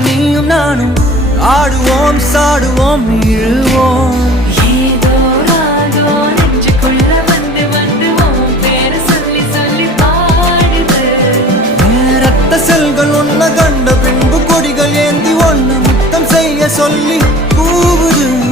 நீயும் நானும் ஆடுவோம் சாடுவோம் இழுவோம் செல்கள் ஒன்ன கண்ட பின்பு கொடிகள் ஏந்தி ஒன்னு முத்தம் செய்ய சொல்லி கூவுது